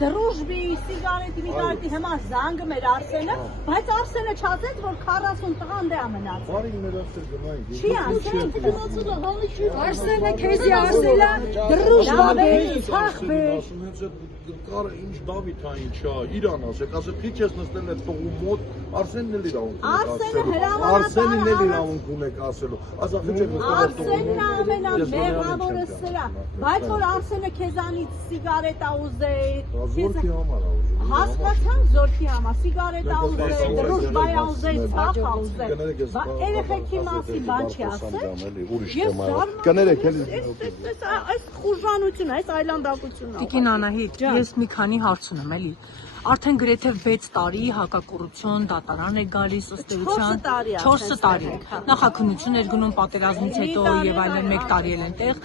դրուժբի, սիգարետի, միգարետի հիմա զանգը մեր Արսենը, բայց Արսենը չասեց, որ 40 տղան դե ամենաց։ Բարի մեր ասել գնային։ Չի ասել։ Արսենը քեզի ասելա դրուժբի, թախբի։ Կարը ինչ Դավիթ ա ինչա, իրան ասեք, ասեք քիչ ես նստել այդ տողու մոտ, Արսենն էլ իրավունք ունեք ասելու։ Արսենին էլ իրավունք ունեք ասելու։ Ասա քիչ ես նստել այդ տողու մոտ։ Արսենն ամենամեղավորը սրա, բայց որ Արսենը քեզանից սիգարետ ա ուզեի։ Զորքի համար ա ուզում։ Հասկացան զորքի համար, սիգարետ ա ուզեի, դրուժբայ ա ուզեի, ցախ ա ուզեի։ Երեխեքի մասի բան չի ասել։ Կներեք էլի։ Այս խուժանությունը, այս այլանդակությունը։ Տիկին Անահիտ, ես մի քանի հարց ունեմ, էլի։ Արդեն գրեթե 6 տարի հակակոռուպցիոն դատարան է գալիս ըստ էության 4 տարի։ Նախաքննություն էր գնում պատերազմից հետո եւ այլն 1 տարի էլ այնտեղ։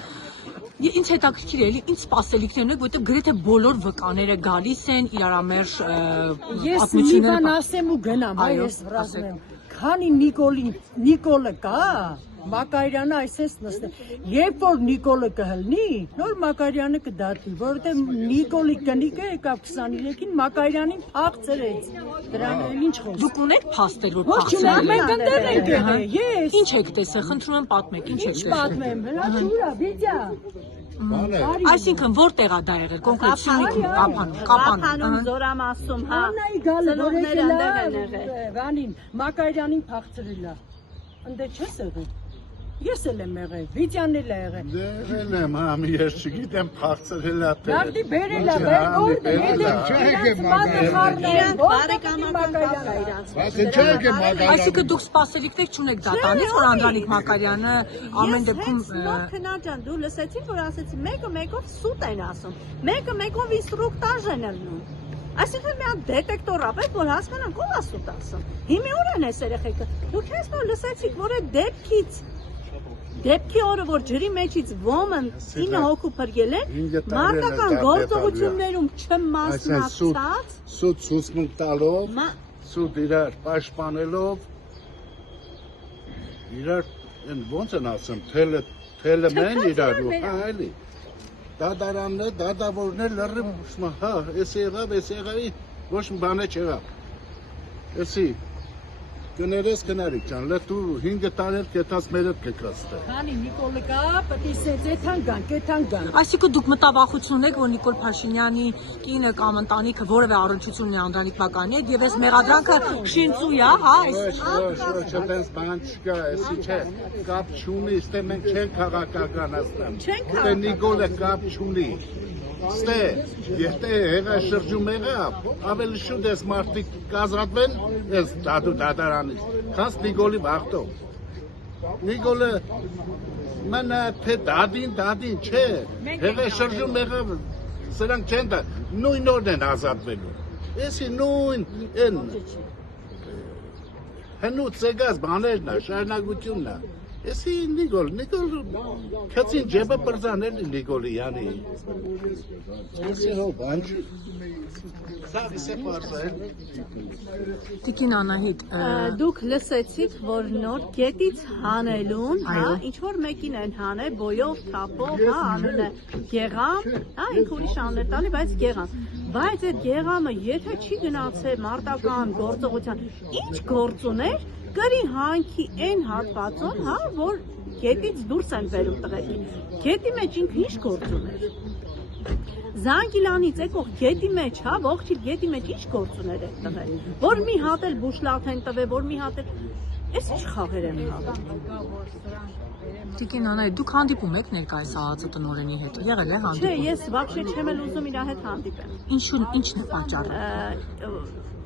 Ինչ հետաքրքիր է, էլի, ինչ սպասելիքներ ունեք, որտեղ գրեթե բոլոր վկաները գալիս են իրարամերժ Ես մի բան ասեմ ու գնամ, այս վրազում եմ։ Քանի Նիկոլը կա, Մակարյանը այսպես նստել։ Երբ որ Նիկոլը կհլնի, նոր Մակարյանը կդատի, որովհետև Նիկոլի կնիկը եկավ 23-ին Մակարյանին փախցրեց։ Դրան էլ ինչ խոսք։ Դուք ունեք փաստեր, որ Ոչ, մենք ընդդեմ ենք եղել, ես։ Ինչ եք տեսել, խնդրում եմ պատմեք, ինչ եք Ինչ տեսել։ պատմեմ, հա ջուրա, վիդյա։ Այսինքն որտեղ է դա եղել, կոնկրետ Կապանում, Կապանում, Զորամասում, հա։ Աննայի գալը, որ Ծնողները եկել ընդեղ են եղել։ է, Վանին, Մակարյանին փախցրել է։ Ընդ չես եղել։ Ես էլ եմ եղել, Վիդյանն էլ է եղել։ Դերել եմ, համի ես չգիտեմ փախցրել ա թե։ Դարդի բերել է, Այսինքն դուք սպասելիքներ չունեք դատանից, որ Անդրանիկ Մակարյանը ամեն դեպքում Քնաջան, դու լսեցին, որ ասեցի, մեկը մեկով սուտ են ասում, մեկը մեկով ինստրուկտաժ են ելնում։ Այսինքն մի հատ դետեկտոր ապեք, որ հասկանանք ով է սուտ ասում։ Հիմի ուր են այս երեխեքը։ Դուք հենց նոր լսեցիք, որ այդ դեպքի օրը, որ ջրի մեջից ոմն 9 հոգու փրկել են, մարտական գործողություններում չմասնակցած, սուտ ցուցմունք տալով, սուտ իրար պաշտպանելով, իրար ոնց են ասում, թելը մեն իրար ու հա էլի։ Դադարանն է, դադավորն է լրիվ, հա, էս եղավ, ոչ մի բան չեղավ։ Էսի Կներես կնարիք ջան, լտու 5 տարի կետած մերդ կկրստե։ Քանի Նիկոլը կա, պետք է սեթան գան։ Այսինքն դուք մտավախություն ունեք, որ Նիկոլ Փաշինյանի կինը կամ ընտանիքը որևէ առնչություն ունի Անդրանիկ Մակարյանի հետ եւ այս մեղադրանքը շինծույ է, հա, Ոչ, այդպես բան չկա, էսի չէ, կապ չունի, ստե մենք չենք քաղաքականացնեմ։ Ստե Նիկոլը կապ չունի։ Ստե, եթե հեղա շրջում եղավ, ավելի շուտ ես մարդիկ կազատվեն ես դատարանից, քանց Նիկոլի բախտով։ Նիկոլը մնա թե դադին չէ, հեղա շրջում եղավ, սրանք չեն դա, նույն օրն են ազատվելու։ Էսի նույն են հնուց ծեգած բաներն է, շարունակությունն է։ Էսի Նիկոլ քացին ջեբը պրզանել Նիկոլի յանի։ Էսի հո բան Սա պարզել։ Տիկին Անահիտ, դուք լսեցիք, որ նոր գետից հանելուն, հա, ինչ որ մեկին են հանել, բոյով, թափով, հա, անունը Գեղամ, հա, ինք ուրիշ անուններ տալի, բայց Գեղամ։ Բայց այդ Գեղամը եթե չի գնացել մարտական գործողության, ինչ գործ ուներ, կրի հանքի այն հատվածում, հա, որ գետից դուրս են բերում տղեկին։ Գետի մեջ ինքը ինչ գործ ուներ։ Զանգիլանից եկող գետի մեջ, հա, ողջի գետի մեջ ինչ գործ ուներ այդ տղեն։ Որ մի հատ էլ բուշլատ են տվել, որ մի հատ էլ Էս ինչ խաղեր են հաղթում։ Տիկին Անահիտ, դուք հանդիպում եք ներկայիս ԱԱԾ տնօրենի հետ, եղել է հանդիպում։ Չէ, ես вообще չեմ էլ ուզում իր հետ հանդիպեմ։ Ինչն է պատճառը։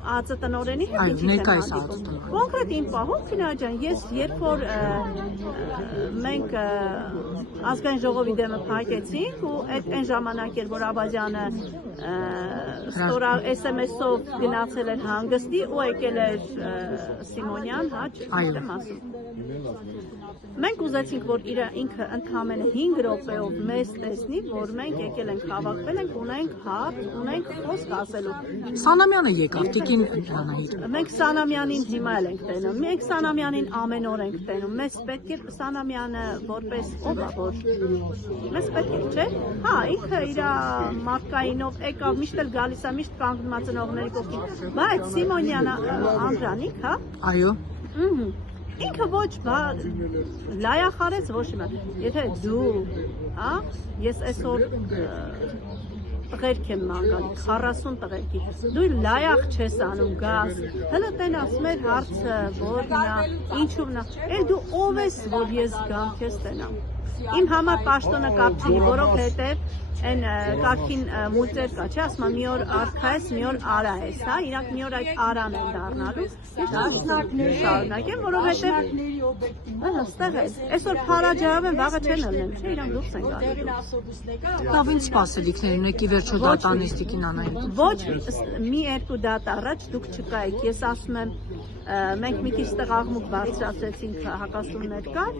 ԱԱԾ տնօրենի հետ ինչի՞ ներկայիս ԱԱԾ տնօրեն։ Կոնկրետ իմ պահով Քինա ջան, ես երբ որ մենք ազգային ժողովի դեմը փակեցինք ու այն ժամանակ էր որ Աբաջանը ստորա SMS-ով գնացել էր հանգստի ու եկել էր Սիմոնյան, հա, չեմ ասում։ Մենք ուզեցինք, որ ինքը ընդամենը 5 րոպեով մեզ տեսնի, որ մենք եկել ենք հավաքվել ենք, ունենք հատ, ունենք խոսք ասելու։ Սանամյանը եկավ, Տիկին Անահիտ։ Մենք Սանամյանին հիմա էլ ենք տենում, մենք Սանամյանին ամեն օր ենք տենում, մեզ պետք է Սանամյանը որպես ով է, որ մեզ պետք է, չէ՞։ Հա, ինքը իր մարդկայինով եկավ, միշտ էլ գալիս է, միշտ կանգնում ծնողների կողքին։ Բայց Սիմոնյան Անդրանիկ, հա։ Այո։ Ինքը ոչ լայախարեց ոչ հիմա։ Եթե դու, հա, ես այսօր տղերք եմ մանգալի, 40 տղերքի, դու լայախ չես անում գազ, հլը տենաս մեր հարցը, որ նա, ինչու նա, դու ով ես, որ ես գամ քեզ տենամ։ Իմ համար պաշտոնը կապ չունի, որովհետև այն կարգին մուլտեր կա, չէ, ասում մի օր արքա ես, մի օր արա ես, հա, իրանք մի օր այդ արան են դառնալու, ես շարունակեմ, որովհետև ստեղ է, այսօր փարաջարով են, վաղը չեն ելնեմ, չէ, իրանք դուրս են գալու։ Լավ, ինչ սպասելիքներ ունեք ի վերջո դատանեստիկին Անահիտ։ Ոչ մի երկու դատ առաջ դուք չկայիք, ես ասում եմ, մենք մի քիչ ստեղ աղմուկ բարձրացրեցինք հակասումներ կար,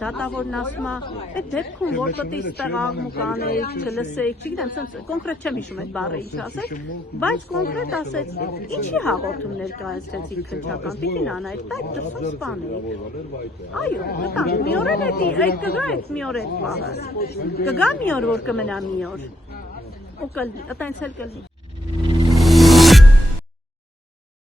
դատավորն ասում է, այդ դեպքում որ պետք է ստեղ աղմուկ անեիք, չլսեիք, չգիտեմ, կոնկրետ չեմ հիշում այդ բառը ինչ ասեց, բայց կոնկրետ ասեց, ինչի հաղորդումներ կայացրեցիք քննչական, պիտի նանայիք, այդ դրսում սպանեիք։ Այո, կտանք, մի օր էլ այդ կգա այդ մի օր այդ պահը, կգա մի օր, որ կմնա մի օր, ու կլնի, այտենց էլ կլնի։